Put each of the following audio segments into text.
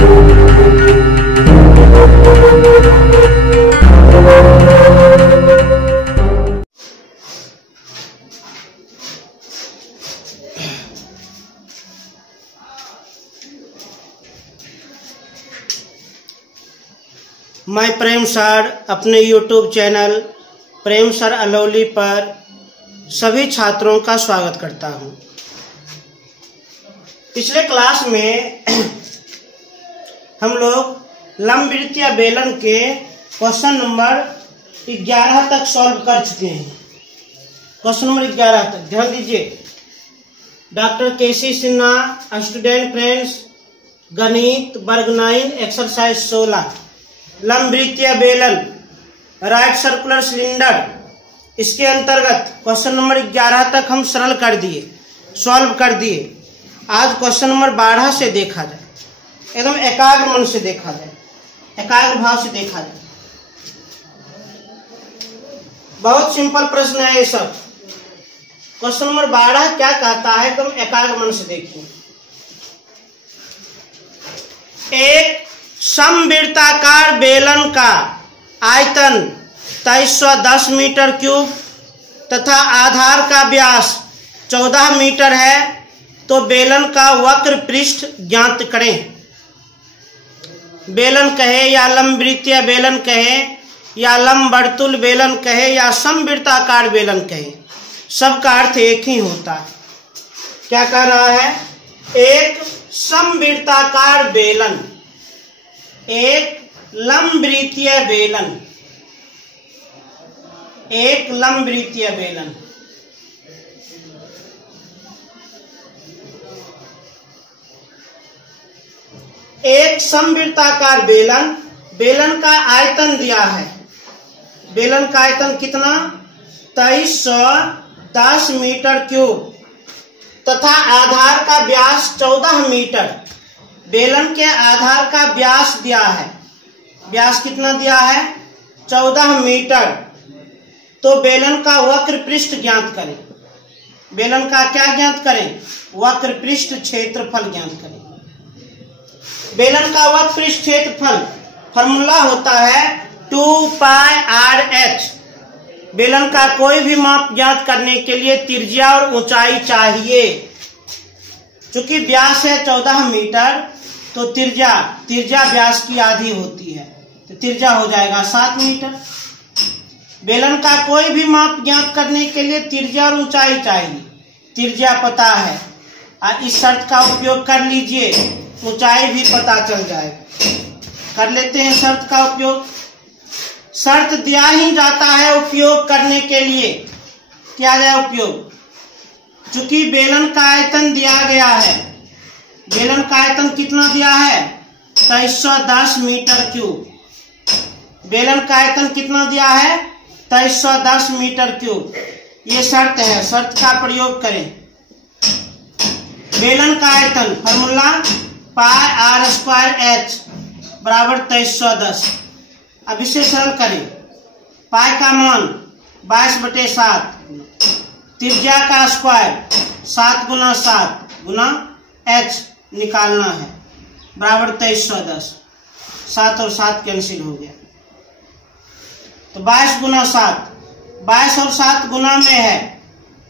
मैं प्रेम सर अपने YouTube channel प्रेम sir Alauli पर सभी छात्रों का स्वागत करता हूं। पिछले क्लास में हम लोग लंबवृत्तीय बेलन के क्वेश्चन नंबर 11 तक सॉल्व कर चुके हैं। क्वेश्चन नंबर 11 तक ध्यान दीजिए। डॉक्टर केसी सिन्हा, स्टूडेंट फ्रेंड्स, गणित वर्ग 9, एक्सरसाइज 16, लंबवृत्तीय बेलन, राइट सर्कुलर सिलेंडर। इसके अंतर्गत क्वेश्चन नंबर 11 तक हम सरल कर दिए, सॉल्व कर दिए। आज क्वेश्चन नंबर 12 से देखा जाए, एकदम एकाग्र मन से देखा जाए, एकाग्र भाव से देखा जाए। बहुत सिंपल प्रश्न है ये सब। क्वेश्चन नंबर 12 क्या कहता है, तुम एकाग्र मन से देखिए। एक समवृत्ताकार बेलन का आयतन 2310 मीटर क्यूब तथा आधार का व्यास 14 मीटर है, तो बेलन का वक्र पृष्ठ ज्ञात करें। बेलन कहे या लंबवृत्तीय बेलन कहे या लंबवर्तुल बेलन कहे या समवृत्ताकार बेलन कहे, सबका अर्थ एक ही होता है। क्या कह रहा है? एक समवृत्ताकार बेलन, एक लंबवृत्तीय बेलन, एक लंबवृत्तीय बेलन। एक समवृत्ताकार बेलन, बेलन का आयतन दिया है। बेलन का आयतन कितना? 2310 मीटर क्यूब तथा आधार का व्यास 14 मीटर। बेलन के आधार का व्यास दिया है। व्यास कितना दिया है? 14 मीटर। तो बेलन का वक्र पृष्ठ ज्ञात करें। बेलन का क्या ज्ञात करें? वक्र पृष्ठ क्षेत्रफल ज्ञात करें। बेलन का वक्र पृष्ठ क्षेत्रफल फॉर्मूला होता है 2πr/h। बेलन का कोई भी माप ज्ञात करने के लिए त्रिज्या और ऊंचाई चाहिए। चूंकि व्यास है 14 मीटर, तो त्रिज्या व्यास की आधी होती है, तो त्रिज्या हो जाएगा 7 मीटर। बेलन का कोई भी माप ज्ञात करने के लिए त्रिज्या और ऊंचाई चाहिए। त्रिज्या पता है, इस शर्त का उपयोग कर लीजिए, ऊंचाई भी पता चल जाएगा। कर लेते हैं शर्त का उपयोग। शर्त दिया ही जाता है उपयोग करने के लिए, किया जाए उपयोग। चूंकि बेलन का आयतन दिया गया है, बेलन का आयतन कितना दिया है? 2310 मीटर क्यूब। बेलन का आयतन कितना दिया है? 2310 मीटर क्यूब। ये शर्त है, शर्त का प्रयोग करें। बेलन का आयतन फॉर्मूला πr² बराबर 2310। अब इसे सरल करें। पाई का मान 22/7, त्रिज्या का स्क्वायर 7 × 7 × h निकालना है, बराबर 2310। 7 और 7 कैंसिल हो गया, तो 22 × 7, 22 और 7 गुना में है,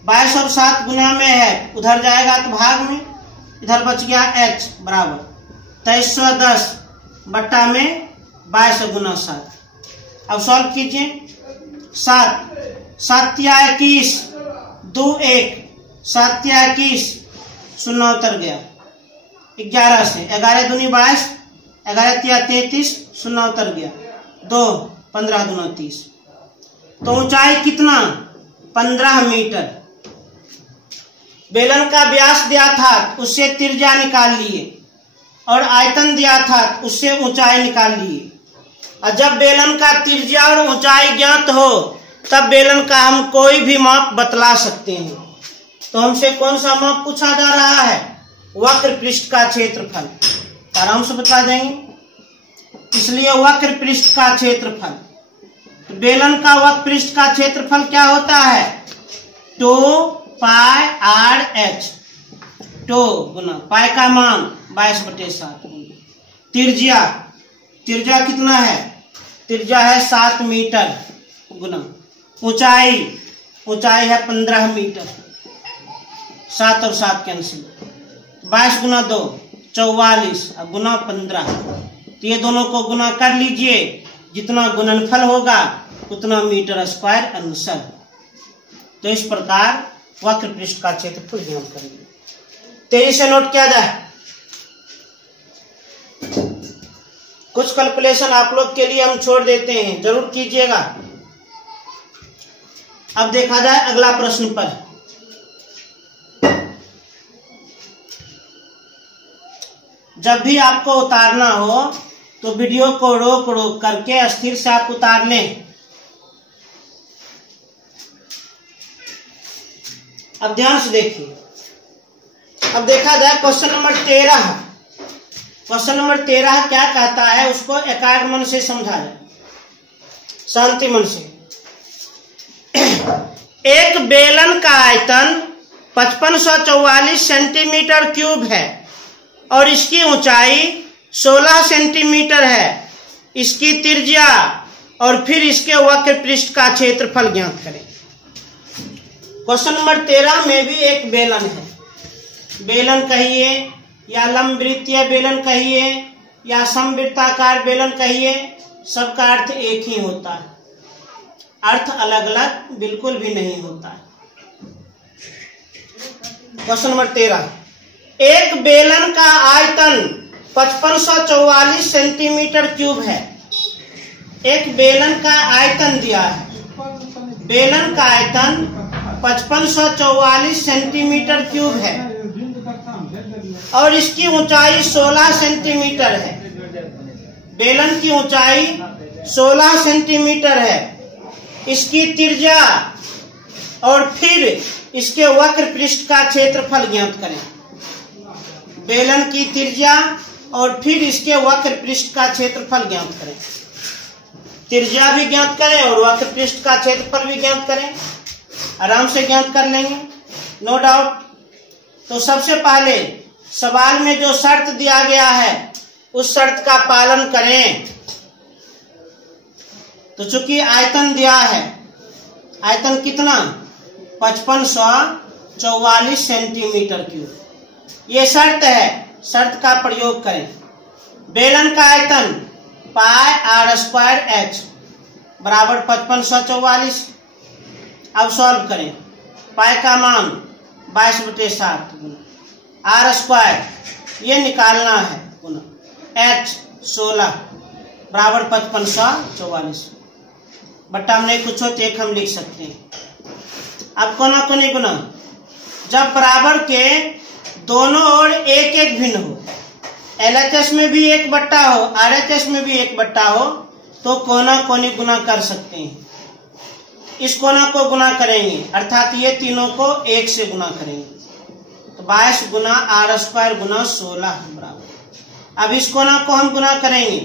22 और 7 गुना में है, उधर जाएगा तो भाग में, इधर बच गया h बराबर 2310 बट्टा में 22 × 7। अब सॉल्व कीजिए। 7 7 या 21, 2 1, 7 या 21, 0 उतर गया। 11 से 11 दूनी 22, 11 या 33, 0 उतर गया। 2 15 दूना 30। तो ऊंचाई कितना? 15 मीटर। बेलन का व्यास दिया था, उससे त्रिज्या निकाल लिए, और आयतन दिया था, उससे ऊंचाई निकाल लिए। और जब बेलन का त्रिज्या और ऊंचाई ज्ञात हो, तब बेलन का हम कोई भी माप बतला सकते हैं। तो हमसे कौन सा माप पूछा जा रहा है? वक्र पृष्ठ का क्षेत्रफल। आराम से बता देंगे, इसलिए वक्र पृष्ठ का क्षेत्रफल। तो बेलन का वक्र पृष्ठ का क्षेत्रफल क्या होता है? 2πr/h। 2 गुना पाई का मान 22/7, त्रिज्या, त्रिज्या कितना है? त्रिज्या है 7 मीटर गुना ऊंचाई, ऊंचाई है 15 मीटर। 7 और 7 कैंसिल। 22 गुना 2 44 और गुना 15। तो ये दोनों को गुना कर लीजिए, जितना गुणनफल होगा उतना मीटर स्क्वायर अनुसार। तो इस प्रकार वक्र पृष्ठ का क्षेत्रफल ज्ञात करेंगे। तेजी से नोट किया जाए। कुछ कैलकुलेशन आप लोग के लिए हम छोड़ देते हैं, जरूर कीजिएगा। अब देखा जाए अगला प्रश्न पर। जब भी आपको उतारना हो तो वीडियो को रोक रोक करके स्थिर से आप उतार लें। अब ध्यान से देखिए। अब देखा जाए क्वेश्चन नंबर 13। क्वेश्चन नंबर 13 क्या कहता है, उसको एकाग्र मन से समझा जाए, शांति मन से। एक बेलन का आयतन 5544 सेंटीमीटर क्यूब है और इसकी ऊंचाई 16 सेंटीमीटर है। इसकी त्रिज्या और फिर इसके वक्र पृष्ठ का क्षेत्रफल ज्ञात करें। क्वेश्चन नंबर 13 में भी एक बेलन है। बेलन कहिए या लंबवृत्तीय बेलन कहिए या समवृत्ताकार बेलन कहिए, सबका अर्थ एक ही होता है, अर्थ अलग अलग बिल्कुल भी नहीं होता है। क्वेश्चन नंबर 13, एक बेलन का आयतन 5544 सेंटीमीटर क्यूब है। एक बेलन का आयतन दिया है, बेलन का आयतन 5544 सेंटीमीटर क्यूब है और इसकी ऊंचाई 16 सेंटीमीटर है। बेलन की ऊंचाई 16 सेंटीमीटर है। इसकी त्रिज्या और फिर इसके वक्र पृष्ठ का क्षेत्रफल ज्ञात करें। बेलन की त्रिज्या और फिर इसके वक्र पृष्ठ का क्षेत्रफल ज्ञात करें। त्रिज्या भी ज्ञात करें और वक्र पृष्ठ का क्षेत्रफल भी ज्ञात करें। आराम से ज्ञात कर लेंगे, नो डाउट। तो सबसे पहले सवाल में जो शर्त दिया गया है उस शर्त का पालन करें। तो चूंकि आयतन दिया है, आयतन कितना? 5544 सेंटीमीटर क्यूब, ये शर्त है, शर्त का प्रयोग करें। बेलन का आयतन पाई आर स्क्वायर एच बराबर 5544। अब सॉल्व करें। पाई का मान 22/7 आर स्क्वायर ये निकालना है, एच 16 बराबर 5544 बट्टा में नहीं कुछ हो तो एक हम लिख सकते हैं। अब कोना कोनी गुना, जब बराबर के दोनों ओर एक एक भिन्न हो, एलएचएस में भी 1/, हो आरएचएस में भी 1/, हो तो कोना कोनी गुना कर सकते हैं। इस कोना को गुना करेंगे अर्थात ये तीनों को 1 से गुना करेंगे तो 22 गुना आर स्क्वायर गुना 16 बराबर। अब इस कोना को हम गुना करेंगे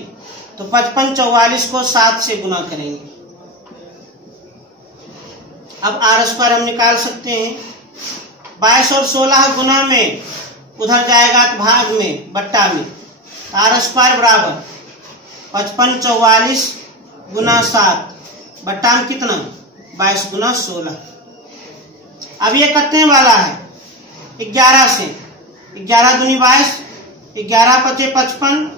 तो 5544 को 7 से गुना करेंगे। अब आर स्क्वायर हम निकाल सकते हैं। 22 और 16 गुना में उधर जाएगा तो भाग में बट्टा में, आर स्क्वायर बराबर 5544 गुना 7 बट्टा में कितना? 22 गुना 16। अब ये कटने वाला है 11 से, 11 दूनी 22, 11 पचे 55,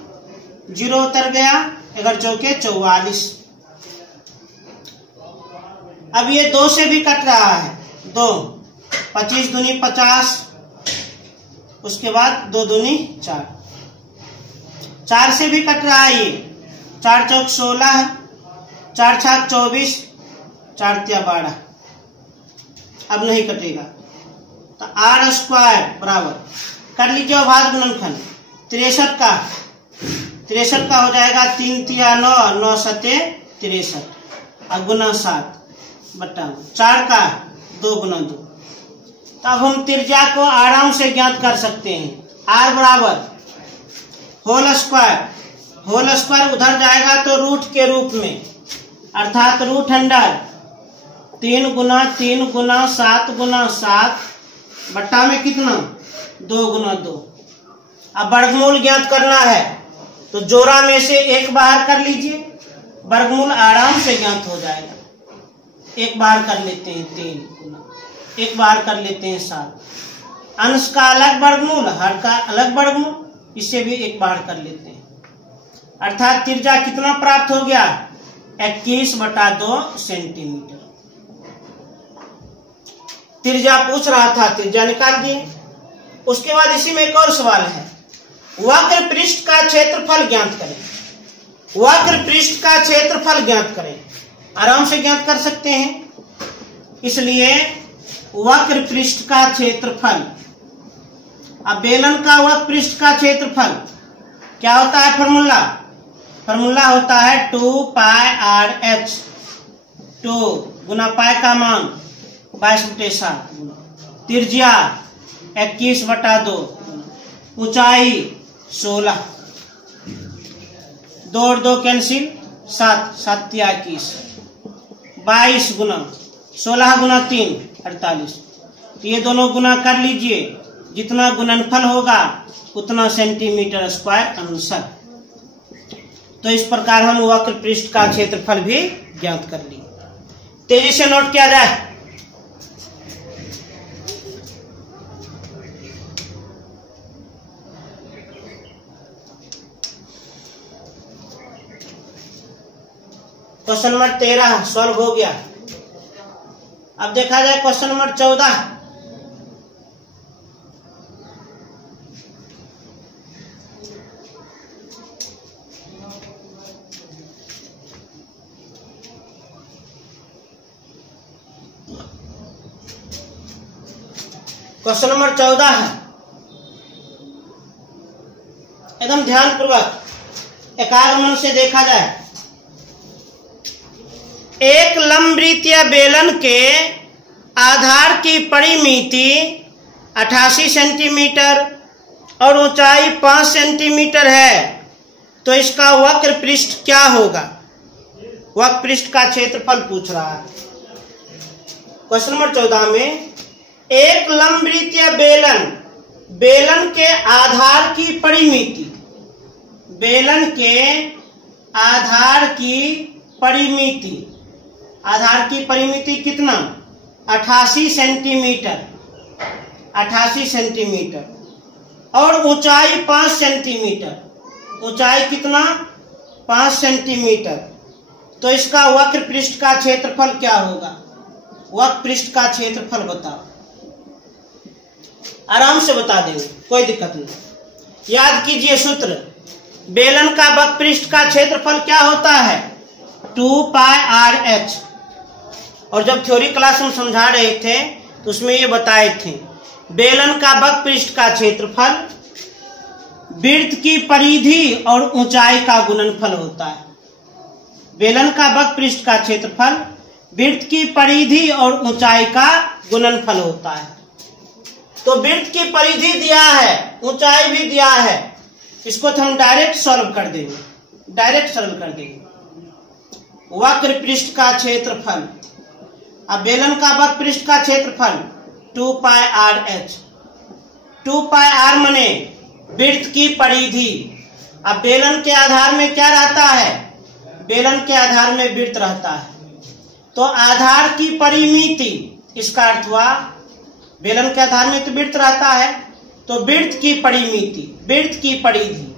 0 उतर गया, 11 चौके 44। अब ये 2 से भी कट रहा है, 2 25 दूनी 50, उसके बाद 2 दूनी 4, 4 से भी कट रहा है ये, 4 चौक 16, 4 छाक 24, 4 तिया 12। अब नहीं कटेगा तो आर स्क्वायर बराबर कर लीजिए भाग गुणनखंड 63 का हो जाएगा 3 तिया 9, 9 सते 63 और गुना 7 बट्टा 4 का 2 गुना 2। तो अब हम त्रिज्या को आराम से ज्ञात कर सकते हैं। आर बराबर होल स्क्वायर उधर जाएगा तो रूट के रूप में अर्थात रूट अंडर 3 गुना 3 गुना 7 गुना 7 बट्टा में कितना? 2 गुना 2। अब वर्गमूल ज्ञात करना है तो जोड़ा में से एक बाहर कर लीजिए, वर्गमूल आराम से ज्ञात हो जाएगा। एक बाहर कर लेते हैं 3, एक बाहर कर लेते हैं 7, अंश का अलग वर्गमूल, हर का अलग वर्गमूल, इसे भी एक बाहर कर लेते हैं। अर्थात त्रिज्या कितना प्राप्त हो गया? 21/2 सेंटीमीटर। त्रिज्या पूछ रहा था, त्रिज्या निकाल दिए। उसके बाद इसी में एक और सवाल है, वक्र पृष्ठ का क्षेत्रफल ज्ञात करें। वक्र पृष्ठ का क्षेत्रफल ज्ञात करें। आराम से ज्ञात कर सकते हैं, इसलिए वक्र पृष्ठ का क्षेत्रफल, अब बेलन का वक्र पृष्ठ का क्षेत्रफल क्या होता है? फॉर्मूला होता है 2πr/h, 2 गुना पाई का मान 22/7, त्रिज्या 21/2, ऊंचाई 16, 2 और 2 कैंसिल, 7, 7 या 21, 22 गुना 16 गुना 3 48। तो ये दोनों गुना कर लीजिए, जितना गुणनफल होगा उतना सेंटीमीटर स्क्वायर अनुसार। तो इस प्रकार हम वक्र पृष्ठ का क्षेत्रफल भी ज्ञात कर लिए। तेजी से नोट किया जाए। क्वेश्चन नंबर 13 सॉल्व हो गया। अब देखा जाए क्वेश्चन नंबर 14। क्वेश्चन नंबर 14 है, एकदम ध्यानपूर्वक एकाग्र मन से देखा जाए। एक लंबवृत्तीय बेलन के आधार की परिमिति 88 सेंटीमीटर और ऊंचाई 5 सेंटीमीटर है, तो इसका वक्र पृष्ठ क्या होगा? वक्र पृष्ठ का क्षेत्रफल पूछ रहा है। क्वेश्चन नंबर 14 में एक लंबवृत्तीय बेलन के आधार की परिमिति, बेलन के आधार की परिमिति कितना? 88 सेंटीमीटर, 88 सेंटीमीटर और ऊंचाई 5 सेंटीमीटर। ऊंचाई कितना? 5 सेंटीमीटर। तो इसका वक्र पृष्ठ का क्षेत्रफल क्या होगा? वक्र पृष्ठ का क्षेत्रफल बताओ। आराम से बता देंगे, कोई दिक्कत नहीं। याद कीजिए सूत्र, बेलन का वक्र पृष्ठ का क्षेत्रफल क्या होता है? 2πr/h। और जब थ्योरी क्लास में समझा रहे थे तो उसमें ये बताए थे, बेलन का वक्र पृष्ठ का क्षेत्रफल वृत्त की परिधि और ऊंचाई का गुणनफल होता है। बेलन का वक्र पृष्ठ का क्षेत्रफल वृत्त की परिधि और ऊंचाई का गुणनफल होता है। तो वृत्त की परिधि दिया है, ऊंचाई भी दिया है, इसको तो हम डायरेक्ट सॉल्व कर देंगे, डायरेक्ट सरल कर देंगे। वक्र पृष्ठ का क्षेत्रफल, अब बेलन का वक्र पृष्ठ का क्षेत्रफल 2πr/h। 2πr माने वृत्त की परिधि। अब बेलन के आधार में क्या रहता है? बेलन के आधार में वृत्त रहता है, तो आधार की परिमिति, इसका अर्थ हुआ बेलन के आधार में तो वृत्त रहता है, तो वृत्त की परिमिति, वृत्त की परिधि,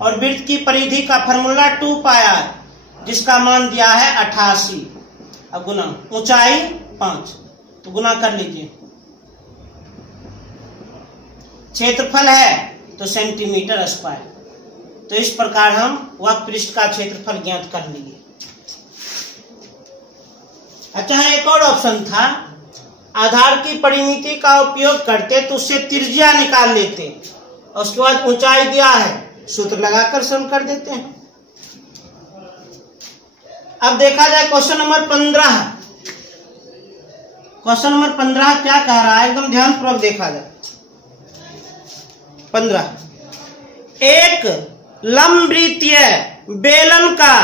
और वृत्त की परिधि का फॉर्मूला 2πr, जिसका मान दिया है 88, अब गुना ऊंचाई 5, तो गुना कर लीजिए। क्षेत्रफल है तो सेंटीमीटर स्क्वायर। तो इस प्रकार हम वक्र पृष्ठ का क्षेत्रफल ज्ञात कर लिए। अच्छा, एक और ऑप्शन था, आधार की परिमिति का उपयोग करते तो उससे त्रिज्या निकाल लेते और उसके बाद ऊंचाई दिया है, सूत्र लगाकर सरल कर देते हैं। अब देखा जाए क्वेश्चन नंबर 15। क्वेश्चन नंबर 15 क्या कह रहा है, एकदम ध्यानपूर्वक देखा जाए। 15, एक लंबवृत्तीय बेलन का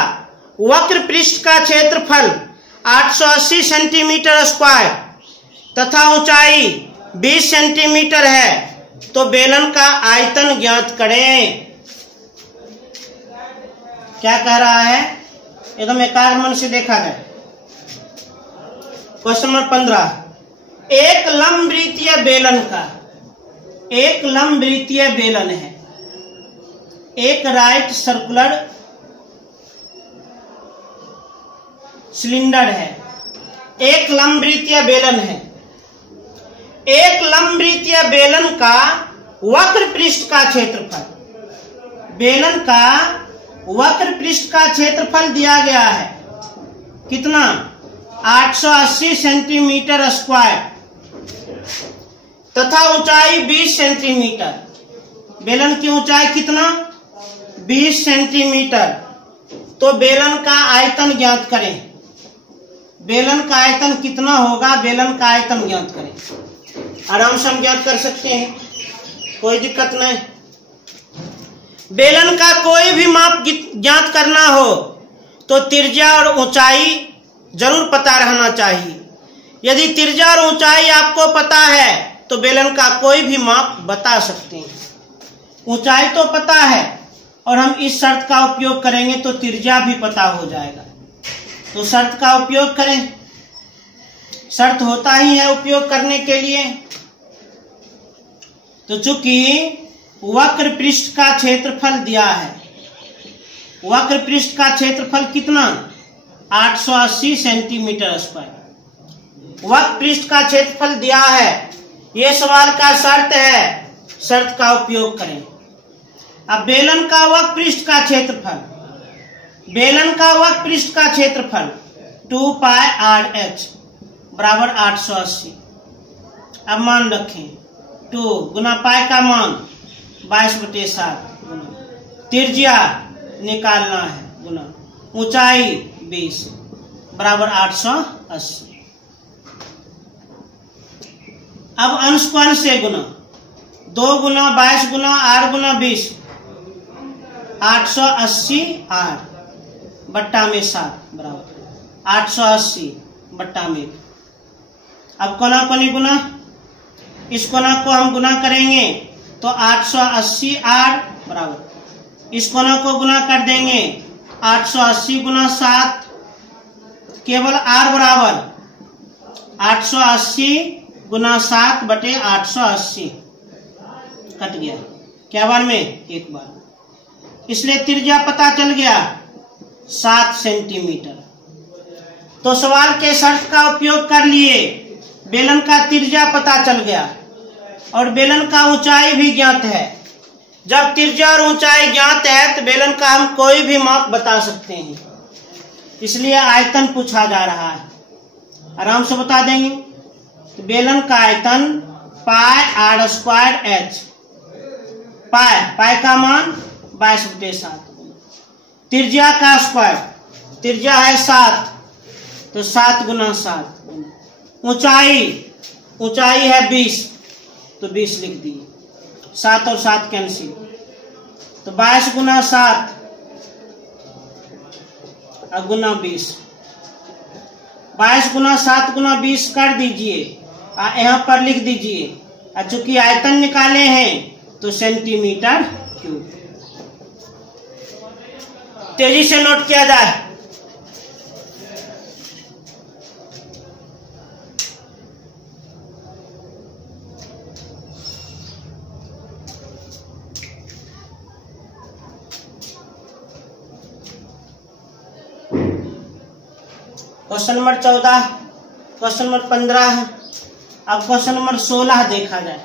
वक्र पृष्ठ का क्षेत्रफल 880 सेंटीमीटर स्क्वायर तथा ऊंचाई 20 सेंटीमीटर है, तो बेलन का आयतन ज्ञात करें। क्या कह रहा है, एकदम एकाग्र मन से देखा जाए। क्वेश्चन नंबर 15, एक लंबवृत्तीय बेलन का, एक लंबवृत्तीय बेलन है, एक राइट सर्कुलर सिलेंडर है, एक लंबवृत्तीय बेलन है। एक लंबवृत्तीय बेलन का वक्र पृष्ठ का क्षेत्रफल, बेलन का वक्र पृष्ठ का क्षेत्रफल दिया गया है कितना, 880 सेंटीमीटर स्क्वायर तथा ऊंचाई 20 सेंटीमीटर। बेलन की ऊंचाई कितना, 20 सेंटीमीटर। तो बेलन का आयतन ज्ञात करें। बेलन का आयतन कितना होगा, बेलन का आयतन ज्ञात करें। आराम से हम ज्ञात कर सकते हैं, कोई दिक्कत नहीं। बेलन का कोई भी माप ज्ञात करना हो तो त्रिज्या और ऊंचाई जरूर पता रहना चाहिए। यदि त्रिज्या और ऊंचाई आपको पता है तो बेलन का कोई भी माप बता सकते हैं। ऊंचाई तो पता है और हम इस शर्त का उपयोग करेंगे तो त्रिज्या भी पता हो जाएगा। तो शर्त का उपयोग करें, शर्त होता ही है उपयोग करने के लिए। तो चूंकि वक्र पृष्ठ का क्षेत्रफल दिया है, वक्र पृष्ठ का क्षेत्रफल कितना, 880 सेंटीमीटर स्क्वायर। वक्र पृष्ठ का क्षेत्रफल दिया है, ये सवाल का शर्त है, शर्त का उपयोग करें। अब बेलन का वक्र पृष्ठ का क्षेत्रफल, बेलन का वक्र पृष्ठ का क्षेत्रफल 2 पाई RH बराबर 880। अब मान रखें 2 गुना पाई का मान 22/7 गुना त्रिज्या निकालना है गुना ऊंचाई 20 बराबर 880। अब अंश को अंश से गुना, 2 गुना 22 गुना R गुना 20, 880 R बट्टा में 7 बराबर 880 बट्टा में। अब कोना कोनी गुना, इस कोना को हम गुना करेंगे तो 880 R बराबर, इस कोना को गुना कर देंगे 880 गुना 7, केवल R बराबर 880 गुना 7 बटे 880 कट गया, क्या बार में, एक बार। इसलिए त्रिज्या पता चल गया 7 सेंटीमीटर। तो सवाल के शर्त का उपयोग कर लिए, बेलन का त्रिज्या पता चल गया और बेलन का ऊंचाई भी ज्ञात है। जब त्रिज्या और ऊंचाई ज्ञात है तो बेलन का हम कोई भी माप बता सकते हैं। इसलिए आयतन पूछा जा रहा है, आराम से बता देंगे। तो बेलन का आयतन पाई R²H, पाई का मान 22/7, त्रिज्या का स्क्वायर, त्रिज्या है 7 तो 7 गुना 7, ऊंचाई है 20 तो 20 लिख दिए, 7 और 7 कैंसिल, तो 22 गुना 7 और गुना 20, 22 गुना 7 गुना 20 कर दीजिए, यहाँ पर लिख दीजिए। और चूंकि आयतन निकाले हैं तो सेंटीमीटर क्यूब। तेजी से नोट किया जाए। क्वेश्चन नंबर 14, क्वेश्चन नंबर 15 है। अब क्वेश्चन नंबर 16 देखा जाए।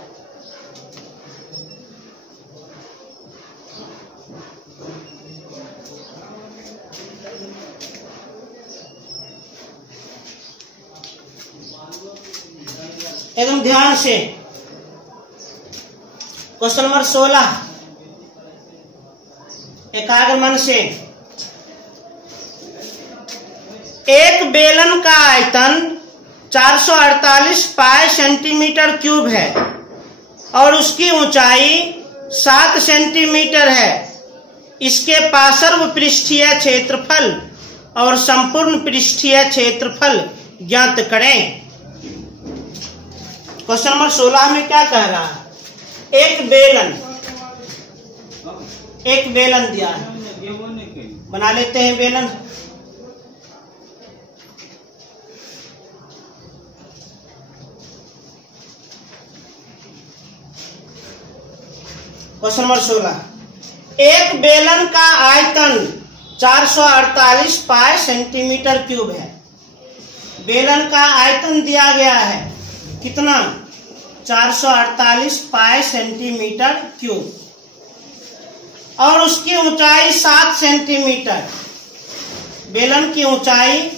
एकदम ध्यान से, क्वेश्चन नंबर 16 एकाग्र मन से। एक बेलन का आयतन 448 पाई सेंटीमीटर क्यूब है और उसकी ऊंचाई 7 सेंटीमीटर है। इसके पार्श्व पृष्ठीय क्षेत्रफल और संपूर्ण पृष्ठीय क्षेत्रफल ज्ञात करें। क्वेश्चन नंबर 16 में क्या कह रहा है, एक बेलन दिया है, बना लेते हैं बेलन। क्वेश्चन नंबर 16, एक बेलन का आयतन 448 पाई सेंटीमीटर क्यूब है। बेलन का आयतन दिया गया है कितना? 448 पाई सेंटीमीटर क्यूब, और उसकी ऊंचाई 7 सेंटीमीटर। बेलन की ऊंचाई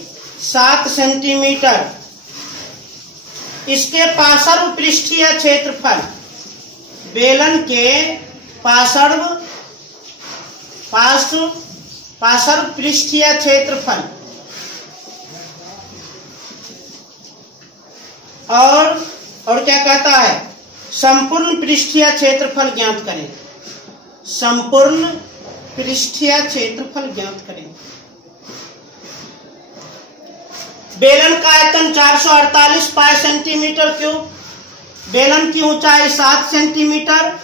7 सेंटीमीटर। इसके पार्श्व पृष्ठीय क्षेत्रफल, बेलन के पार्श्व पृष्ठीय क्षेत्रफल और क्या कहता है? संपूर्ण पृष्ठीय क्षेत्रफल ज्ञात करें। संपूर्ण पृष्ठीय क्षेत्रफल ज्ञात करें। बेलन का आयतन 448 पाई सेंटीमीटर क्यूब, बेलन की ऊंचाई 7 सेंटीमीटर,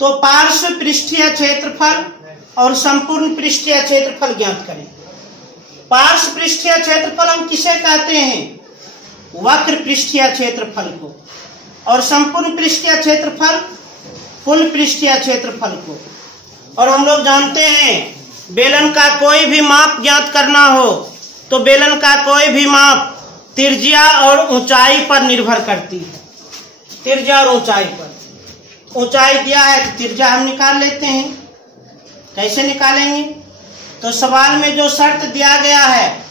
तो पार्श्व पृष्ठीय क्षेत्रफल और संपूर्ण पृष्ठीय क्षेत्रफल ज्ञात करें। पार्श्व पृष्ठीय क्षेत्रफल हम किसे कहते हैं? वक्र पृष्ठीय क्षेत्रफल को, और संपूर्ण पृष्ठीय क्षेत्रफल कुल पृष्ठीय क्षेत्रफल को। और हम लोग जानते हैं बेलन का कोई भी माप ज्ञात करना हो तो बेलन का कोई भी माप त्रिज्या और ऊंचाई पर निर्भर करती है। त्रिज्या और ऊंचाई पर। ऊंचाई दिया है तो त्रिज्या हम निकाल लेते हैं। कैसे निकालेंगे? तो सवाल में जो शर्त दिया गया है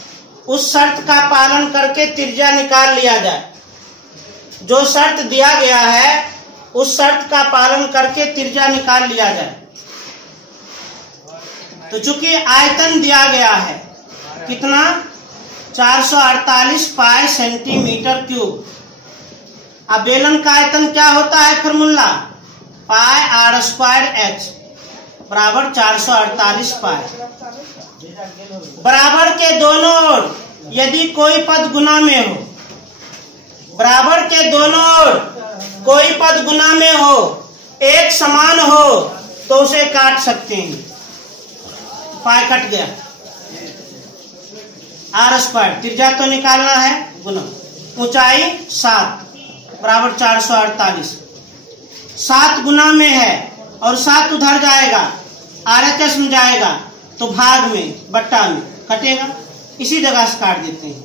उस शर्त का पालन करके त्रिज्या निकाल लिया जाए। जो शर्त दिया गया है उस शर्त का पालन करके त्रिज्या निकाल लिया जाए। तो चूंकि आयतन दिया गया है कितना? 448 पाई सेंटीमीटर क्यूब। अब बेलन का आयतन क्या होता है? Formula pi r square h बराबर 448 पाई। बराबर के दोनों ओर यदि कोई पद गुना में हो, बराबर के दोनों ओर कोई पद गुना में हो, एक समान हो, तो उसे काट सकते हैं। पाई कट गया। आर स्क्वायर त्रिज्या तो निकालना है, गुना ऊंचाई 7 बराबर 448। 7 गुना में है और 7 उधर जाएगा, RHS में जाएगा तो भाग में बट्टा में कटेगा। इसी जगह से काट देते हैं।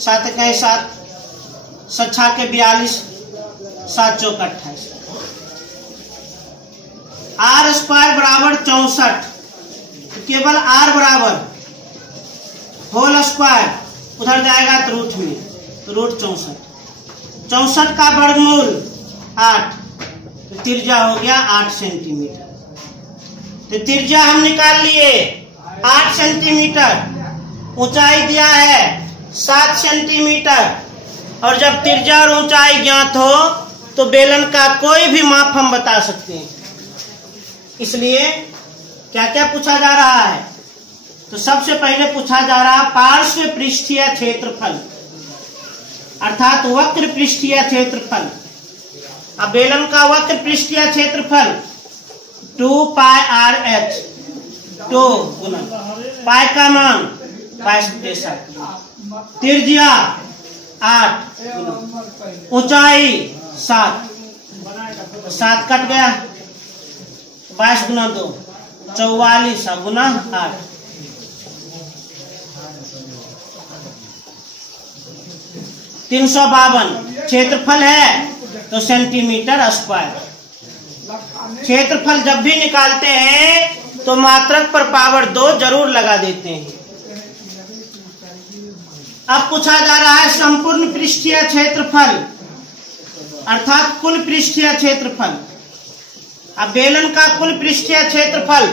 7 कहीं 7, 7 के 42, 7 चौक 28। आर स्क्वायर बराबर 64। केवल आर बराबर होल स्क्वायर उधर जाएगा तो रूट में, तो रूट 64। 64 का वर्गमूल 8, तो त्रिज्या हो गया 8 सेंटीमीटर। तो त्रिज्या हम निकाल लिए 8 सेंटीमीटर, ऊंचाई दिया है 7 सेंटीमीटर, और जब त्रिज्या और ऊंचाई ज्ञात हो तो बेलन का कोई भी माप हम बता सकते हैं। इसलिए क्या क्या पूछा जा रहा है? तो सबसे पहले पूछा जा रहा पार्श्व पृष्ठीय क्षेत्रफल, अर्थात वक्र पृष्ठीय क्षेत्रफल। अब बेलन का वक्र पृष्ठीय क्षेत्रफल 2 पाई आर एच, 2 गुना पाई का मान 22/7, त्रिज्या 8, ऊंचाई 7, 7 कट गया, 22 गुना 2 44 गुना 8, 352 क्षेत्रफल है तो सेंटीमीटर स्क्वायर। क्षेत्रफल जब भी निकालते हैं तो मात्रक पर पावर 2 जरूर लगा देते हैं। अब पूछा जा रहा है संपूर्ण पृष्ठीय क्षेत्रफल, अर्थात कुल पृष्ठीय क्षेत्रफल। अब बेलन का कुल पृष्ठीय क्षेत्रफल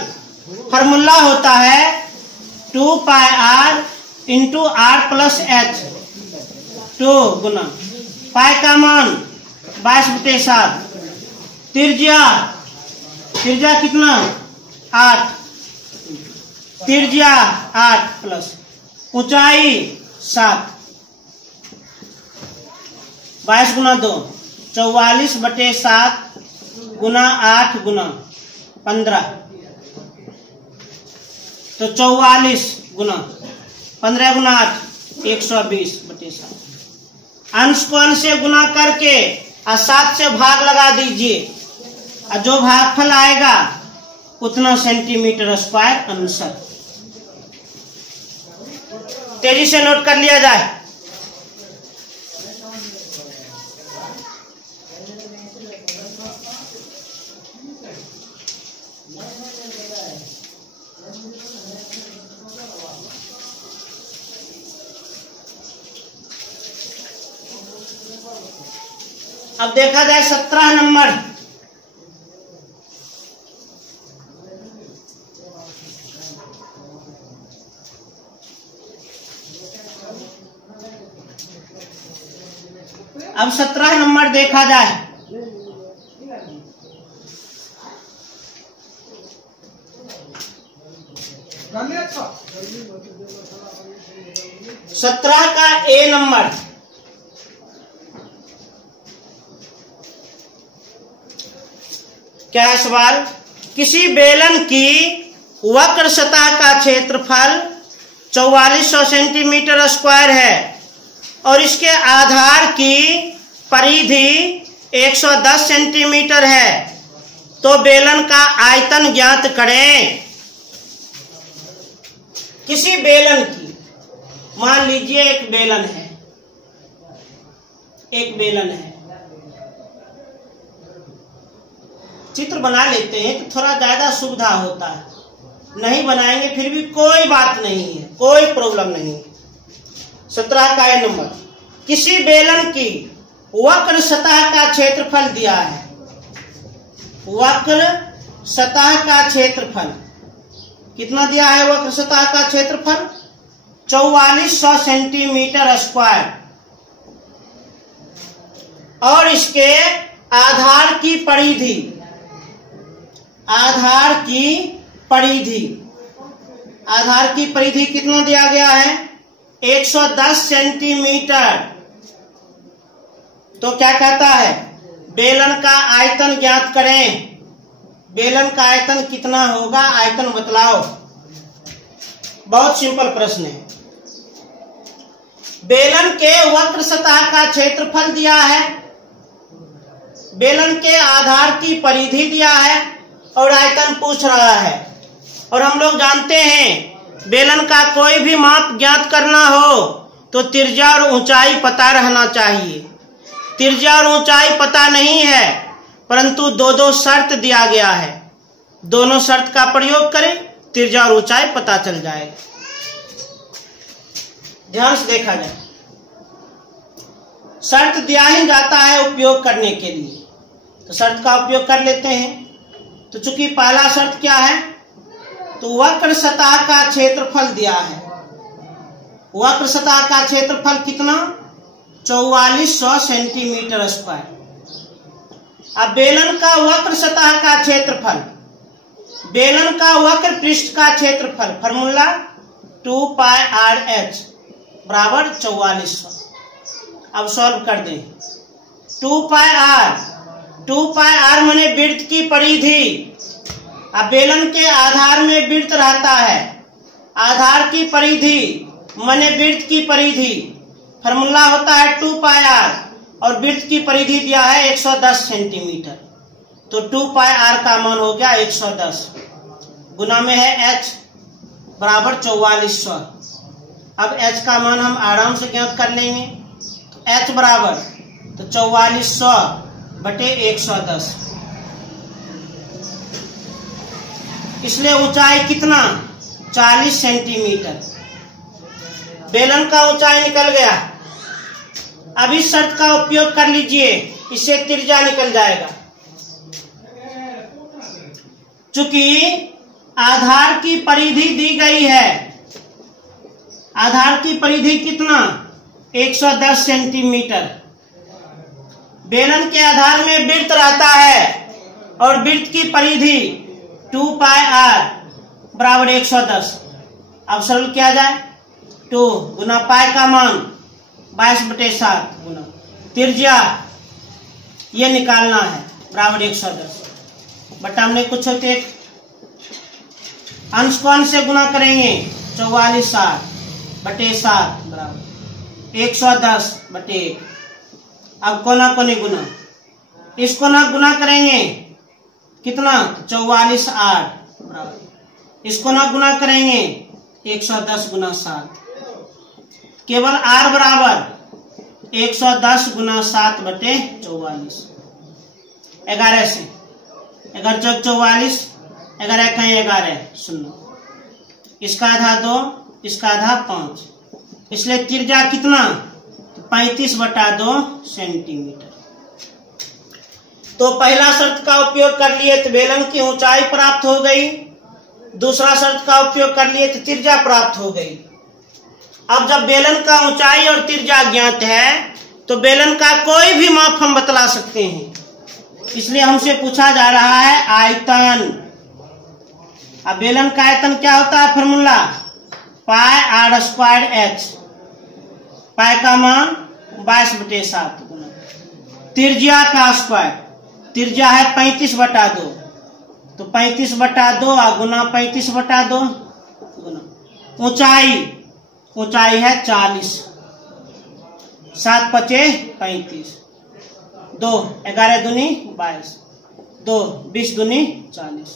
फॉर्मूला होता है 2 pi r into r plus h, 2 गुना पाई का मान 22/7, त्रिज्या कितना 8, त्रिज्या 8 प्लस ऊंचाई 7, 22 गुना 2 44/7 गुना 8 गुना 15, तो 44 गुना 15 गुना 8 120/7। अंश को अंश से गुना करके और 7 से भाग लगा दीजिए और जो भागफल आएगा उतना सेंटीमीटर स्क्वायर अनुसार। तेजी से नोट कर लिया जाए। अब देखा जाए 17 नंबर। अब 17 नंबर देखा जाए। सत्रह का ए नंबर। क्या है सवाल? किसी बेलन की वक्र सतह का क्षेत्रफल 4400 सेंटीमीटर स्क्वायर है और इसके आधार की परिधि 110 सेंटीमीटर है, तो बेलन का आयतन ज्ञात करें। किसी बेलन की, मान लीजिए एक बेलन है, एक बेलन है, चित्र बना लेते हैं तो थोड़ा ज्यादा सुविधा होता है। नहीं बनाएंगे फिर भी कोई बात नहीं है, कोई प्रॉब्लम नहीं है। 17 का ए नंबर। किसी बेलन की वक्र सतह का क्षेत्रफल दिया है। वक्र सतह का क्षेत्रफल कितना दिया है? वक्र सतह का क्षेत्रफल 4400 सेंटीमीटर स्क्वायर और इसके आधार की परिधि, आधार की परिधि, आधार की परिधि कितना दिया गया है? 110 सेंटीमीटर। तो क्या कहता है? बेलन का आयतन ज्ञात करें। बेलन का आयतन कितना होगा? आयतन बतलाओ। बहुत सिंपल प्रश्न है। बेलन के वक्र सतह का क्षेत्रफल दिया है, बेलन के आधार की परिधि दिया है और आयतन पूछ रहा है। और हम लोग जानते हैं बेलन का कोई भी माप ज्ञात करना हो तो त्रिज्या और ऊंचाई पता रहना चाहिए। त्रिज्या और ऊंचाई पता नहीं है, परंतु दो शर्त दिया गया है। दोनों शर्त का प्रयोग करें, त्रिज्या और ऊंचाई पता चल जाएगा। ध्यान से देखा जाए। शर्त दिया ही जाता है उपयोग करने के लिए, तो शर्त का उपयोग कर लेते हैं। तो चूंकि पहला शर्त क्या है? तो वक्र सतह का क्षेत्रफल दिया है। वक्र सतह का क्षेत्रफल कितना? 4400 सेंटीमीटर स्क्वायर। अब बेलन का वक्र सतह का क्षेत्रफल, बेलन का वक्र पृष्ठ का क्षेत्रफल, फॉर्मूला 2πr/h बराबर 4400। अब सॉल्व कर दें। 2πr, 2πr माने वृत्त की परिधि। अब बेलन के आधार में वृत्त रहता है, आधार की परिधि माने वृत्त की परिधि, फॉर्मूला होता है 2πr और वृत्त की परिधि दिया है 110 सेंटीमीटर। तो 2πr का मान हो गया 110, गुना में है h बराबर 4400। अब h का मान हम आराम से ज्ञात कर लेंगे। तो h बराबर तो 4400 बटे 110, इसलिए ऊंचाई कितना? 40 सेंटीमीटर। बेलन का ऊंचाई निकल गया। अब इस शर्त का उपयोग कर लीजिए, इससे त्रिज्या निकल जाएगा। चूंकि आधार की परिधि दी गई है, आधार की परिधि कितना? 110 सेंटीमीटर। बेलन के आधार में वृत्त रहता है और वृत्त की परिधि 2πr बराबर 110। अब सरल किया जाए। 2 गुना पाई का मान 22/7 गुना त्रिज्या ये निकालना है बराबर 110 बटा हमने कुछ होते अंश को अंश से गुना करेंगे 44 60 बटे 7 बराबर 110 बटे 1। अब कोना कोनी गुना, इसको ना गुना करेंगे कितना 44 8 बराबर, इसको ना गुना करेंगे 110 गुना 7, केवल r बराबर 110 गुना 7 बटे 44। 11 से 11 चौक 44, 11 कहीं 11 0, इसका आधा 2, इसका आधा 5, इसलिए त्रिज्या कितना 35/2 सेंटीमीटर। तो पहला शर्त का उपयोग कर लिए तो बेलन की ऊंचाई प्राप्त हो गई, दूसरा शर्त का उपयोग कर लिए तो त्रिज्या प्राप्त हो गई। अब जब बेलन का ऊंचाई और त्रिज्या ज्ञात है तो बेलन का कोई भी माप हम बतला सकते हैं, इसलिए हमसे पूछा जा रहा है आयतन। अब बेलन का आयतन क्या होता है, फॉर्मूला पाई r स्क्वायर h, पाई का मान 22/7 गुना त्रिज्या का स्क्वायर, त्रिज्या है 35/2, तो 35/2 गुना 35/2 गुना ऊंचाई है 40, 7 5 35, 2 11 दूनी 22, 2 20 दूनी 40,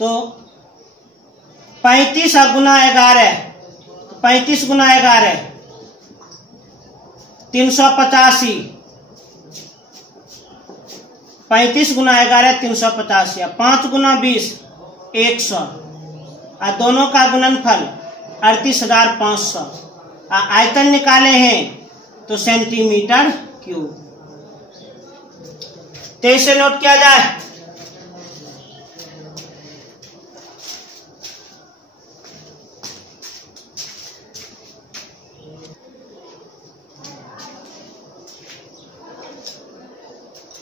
तो 35 गुना 11, 35 गुना 11 385, 35 गुना 11 385, 5 गुना 20 100, और दोनों का गुणनफल 38,500। आयतन निकाले हैं तो सेंटीमीटर क्यूब। 23 से नोट किया जाए।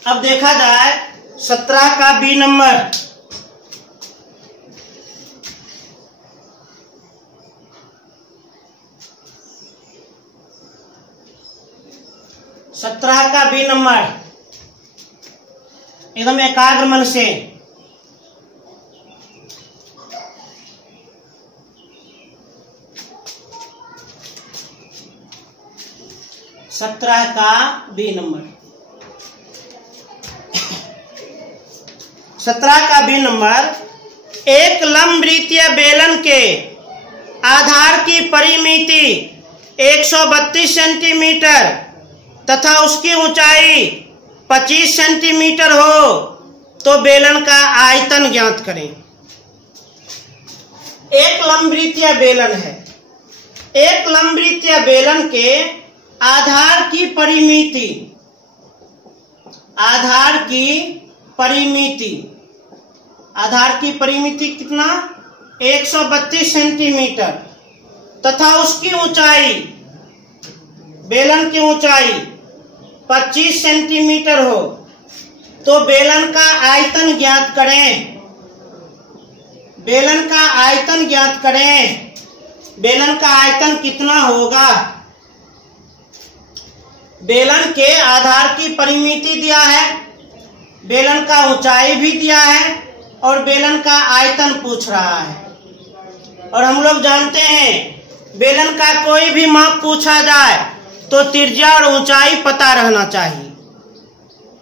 अब देखा जाए 17 का बी नंबर। का बी नंबर एकदम एकाग्र मन से का बी नंबर। 17 का बी नंबर, एक लंबवृत्तीय बेलन के आधार की परिमिति 132 सेंटीमीटर तथा उसकी ऊंचाई 25 सेंटीमीटर हो तो बेलन का आयतन ज्ञात करें। एक लंबवृत्तीय बेलन है, एक लंबवृत्तीय बेलन के आधार की परिमिति कितना 132 सेंटीमीटर तथा उसकी ऊंचाई, बेलन की ऊंचाई 25 सेंटीमीटर हो तो बेलन का आयतन ज्ञात करें। बेलन का आयतन ज्ञात करें। बेलन का आयतन कितना होगा? बेलन के आधार की परिमिति दिया है, बेलन का ऊंचाई भी दिया है और बेलन का आयतन पूछ रहा है। और हम लोग जानते हैं बेलन का कोई भी माप पूछा जाए तो त्रिज्या और ऊंचाई पता रहना चाहिए।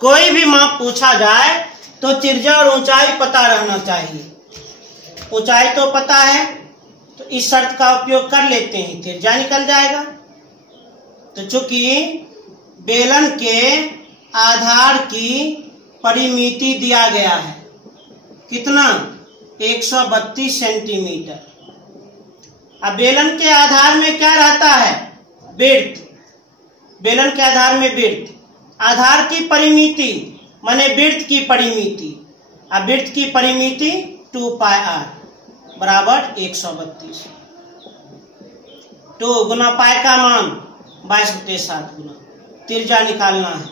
कोई भी माप पूछा जाए तो त्रिज्या और ऊंचाई पता रहना चाहिए। ऊंचाई तो पता है तो इस शर्त का उपयोग कर लेते हैं, त्रिज्या निकल जाएगा। तो चूंकि बेलन के आधार की परिमिति दिया गया है कितना 132 सेंटीमीटर। अब बेलन के आधार में क्या रहता है? विड्थ। बेलन के आधार में विड्थ, आधार की परिमिति माने विड्थ की परिमिति। अब विड्थ की परिमिति 2 पाई r बराबर 132। 2 गुना पाई का मान 22/7 गुना त्रिज्या निकालना है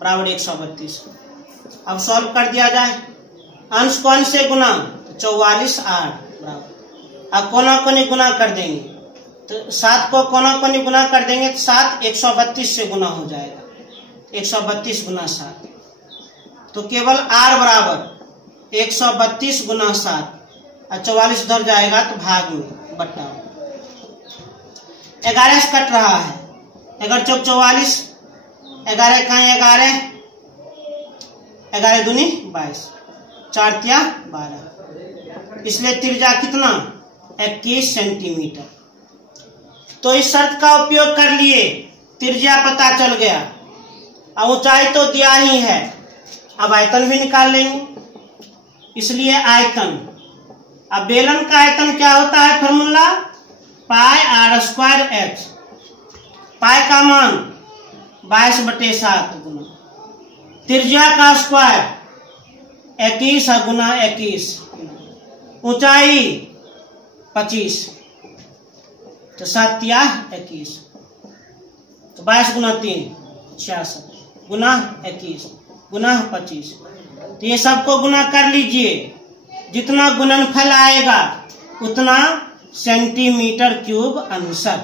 बराबर 132। अब सॉल्व कर दिया जाए। अंश को अंश से गुना 44 8 बराबर। अब कोना कोनी गुना कर देंगे तो 7 को कोना कोनी गुना कर देंगे तो 7 132 से गुना हो जाएगा। 132 गुना 7 तो केवल r बराबर 132 गुना 7 और 44 उधर जाएगा तो भाग में बट्टा 11 से कट रहा है। 11 चौक 44, 11 कहीं 11, 11 दूनी 22, 4 तिया 12, इसलिए त्रिज्या कितना 21 सेंटीमीटर। तो इस शर्त का उपयोग कर लिए, त्रिज्या पता चल गया और ऊंचाई तो दिया ही है। अब आयतन भी निकाल लेंगे, इसलिए आयतन। अब बेलन का आयतन क्या होता है, formula pi r square h. Pi का मान 22/7 गुना त्रिज्या का स्क्वायर 21 गुना 21, ऊंचाई 25, तो 7 तिया 21, तो 22 गुना 3 66 गुना 21 गुना 25। तो ये सबको गुना कर लीजिए, जितना गुणनफल आएगा उतना सेंटीमीटर क्यूब अनुसार,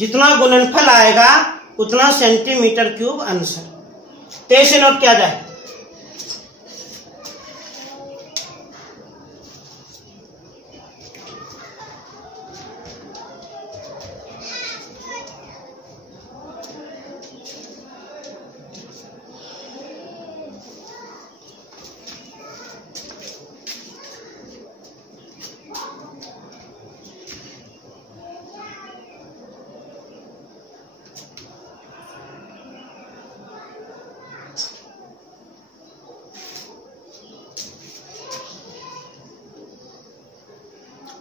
जितना गुणनफल आएगा उतना सेंटीमीटर क्यूब अनुसार। तो इसे नोट किया जाए।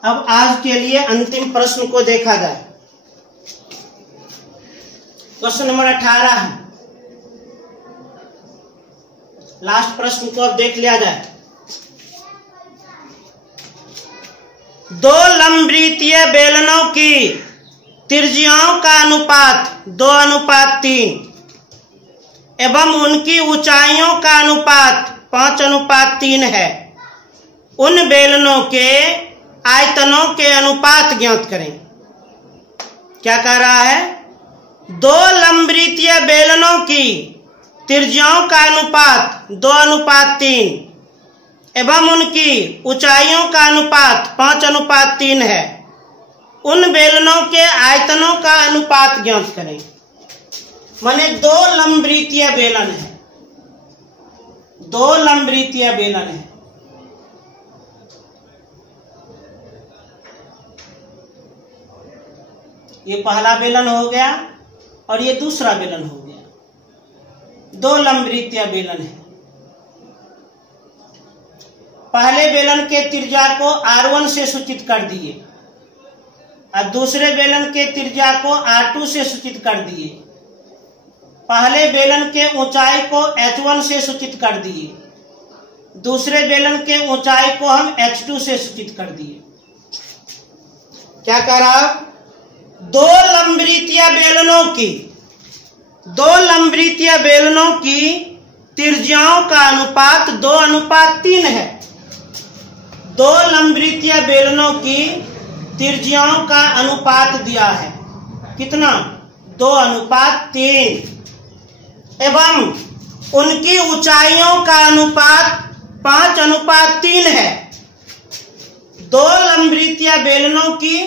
अब आज के लिए अंतिम प्रश्न को देखा जाए। क्वेश्चन नंबर 18 है, लास्ट प्रश्न को अब देख लिया जाए। दो लंबवृत्तीय बेलनों की त्रिज्याओं का अनुपात 2:3 एवं उनकी ऊंचाइयों का अनुपात 5:3 है। उन बेलनों के आयतनों के अनुपात ज्ञात करें। क्या कह रहा है, दो लंबवृत्तीय बेलनों की त्रिज्याओं का अनुपात 2:3 एवं उनकी ऊंचाइयों का अनुपात 5:3 है। उन बेलनों के आयतनों का अनुपात ज्ञात करें। माने दो लंबवृत्तीय बेलन है, दो लंबवृत्तीय बेलन है। ये पहला बेलन हो गया और ये दूसरा बेलन हो गया। दो लंबवृत्तीय बेलन है। पहले बेलन के त्रिज्या को R1 से सूचित कर दिए और दूसरे बेलन के त्रिज्या को R2 से सूचित कर दिए। पहले बेलन के ऊंचाई को H1 से सूचित कर दिए, दूसरे बेलन के ऊंचाई को हम H2 से सूचित कर दिए। क्या कह रहा, दो लंबवृत्तीय बेलनों की त्रिज्याओं का अनुपात 2:3 है। दो लंबवृत्तीय बेलनों की त्रिज्याओं का अनुपात दिया है, कितना 2:3 एवं उनकी ऊंचाइयों का अनुपात 5:3 है। दो लंबवृत्तीय बेलनों की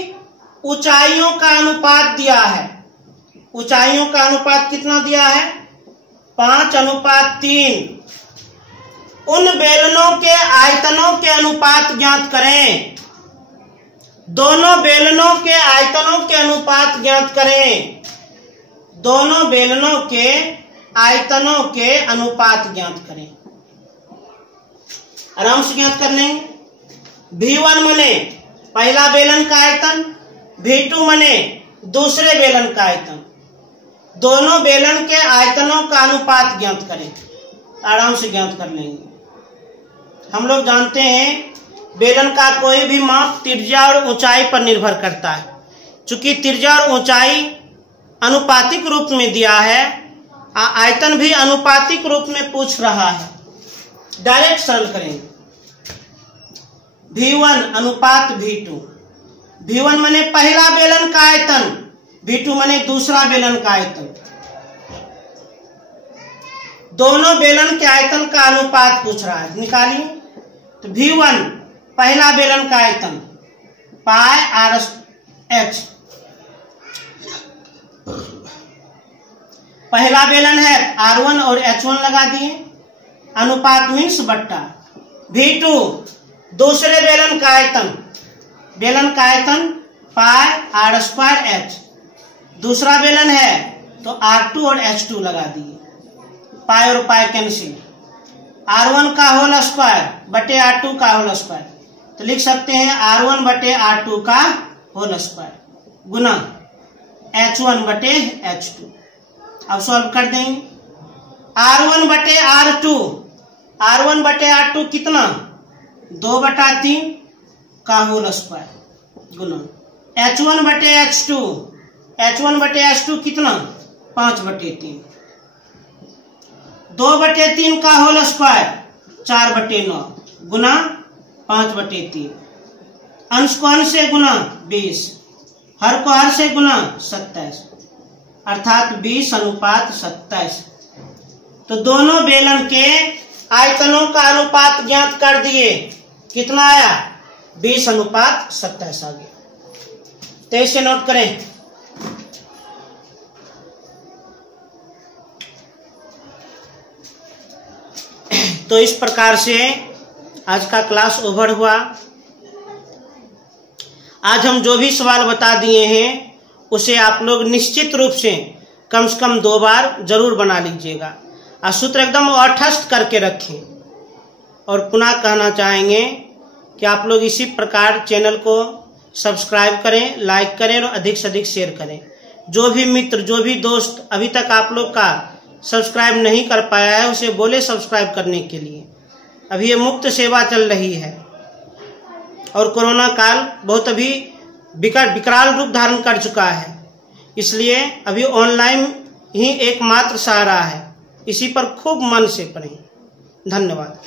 ऊंचाइयों का अनुपात दिया है। ऊंचाइयों का अनुपात कितना दिया है, 5:3। उन बेलनों के आयतनों के अनुपात ज्ञात करें। दोनों बेलनों के आयतनों के अनुपात ज्ञात करें। दोनों बेलनों के आयतनों के अनुपात ज्ञात करें। आराम से ज्ञात कर लेंगे। V1 मने पहला बेलन का आयतन, V2 मने दूसरे बेलन का आयतन। दोनों बेलन के आयतनों का अनुपात ज्ञात करें। आराम से ज्ञात कर लेंगे। हम लोग जानते हैं बेलन का कोई भी माप त्रिज्या और ऊंचाई पर निर्भर करता है। चूंकि त्रिज्या और ऊंचाई अनुपातिक रूप में दिया है, आयतन भी अनुपातिक रूप में पूछ रहा है। डायरेक्ट सरल करेंगे। V1 अनुपात V2। V1 मने पहला बेलन का आयतन, V2 मने दूसरा बेलन का आयतन। दोनों बेलन के आयतन का अनुपात पूछ रहा है, निकालिए। तो V1 पहला बेलन का आयतन पाई आर एच, पहला बेलन है R1 और H1 लगा दिए, अनुपात मीन्स बट्टा। V2 दूसरे बेलन का आयतन पाई आर स्क्वायर एच, दूसरा बेलन है तो R2 और H2 लगा दिए, पाई और पाई कैंसिल। R1 का होल स्क्वायर बटे R2 का होल स्क्वायर, तो लिख सकते हैं R1 बटे R2 का होल स्क्वायर गुना H1 बटे H2। अब सॉल्व कर देंगे। R1 बटे R2 कितना, 2/3 का होल स्क्वायर गुना H1 बटे H2 कितना, 5/3, 2/3 का होल स्क्वायर 4/9 गुना 5/3, अंश को अंश से गुना 20, हर को हर से गुना 27, अर्थात 20:27। तो दोनों बेलन के आयतनों का अनुपात ज्ञात कर दिए, कितना आया, 20:27 आ गया। तो इसे नोट करें। तो इस प्रकार से आज का क्लास ओवर हुआ। आज हम जो भी सवाल बता दिए हैं उसे आप लोग निश्चित रूप से कम 2 बार जरूर बना लीजिएगा और सूत्र एकदम तटस्थ करके रखें। और पुनः कहना चाहेंगे कि आप लोग इसी प्रकार चैनल को सब्सक्राइब करें, लाइक करें और अधिक से अधिक शेयर करें। जो भी मित्र, जो भी दोस्त अभी तक आप लोग का सब्सक्राइब नहीं कर पाया है उसे बोले सब्सक्राइब करने के लिए। अभी ये मुफ्त सेवा चल रही है और कोरोना काल बहुत अभी विकराल रूप धारण कर चुका है, इसलिए अभी ऑनलाइन ही एकमात्र सहारा है। इसी पर खूब मन से पढ़ें। धन्यवाद।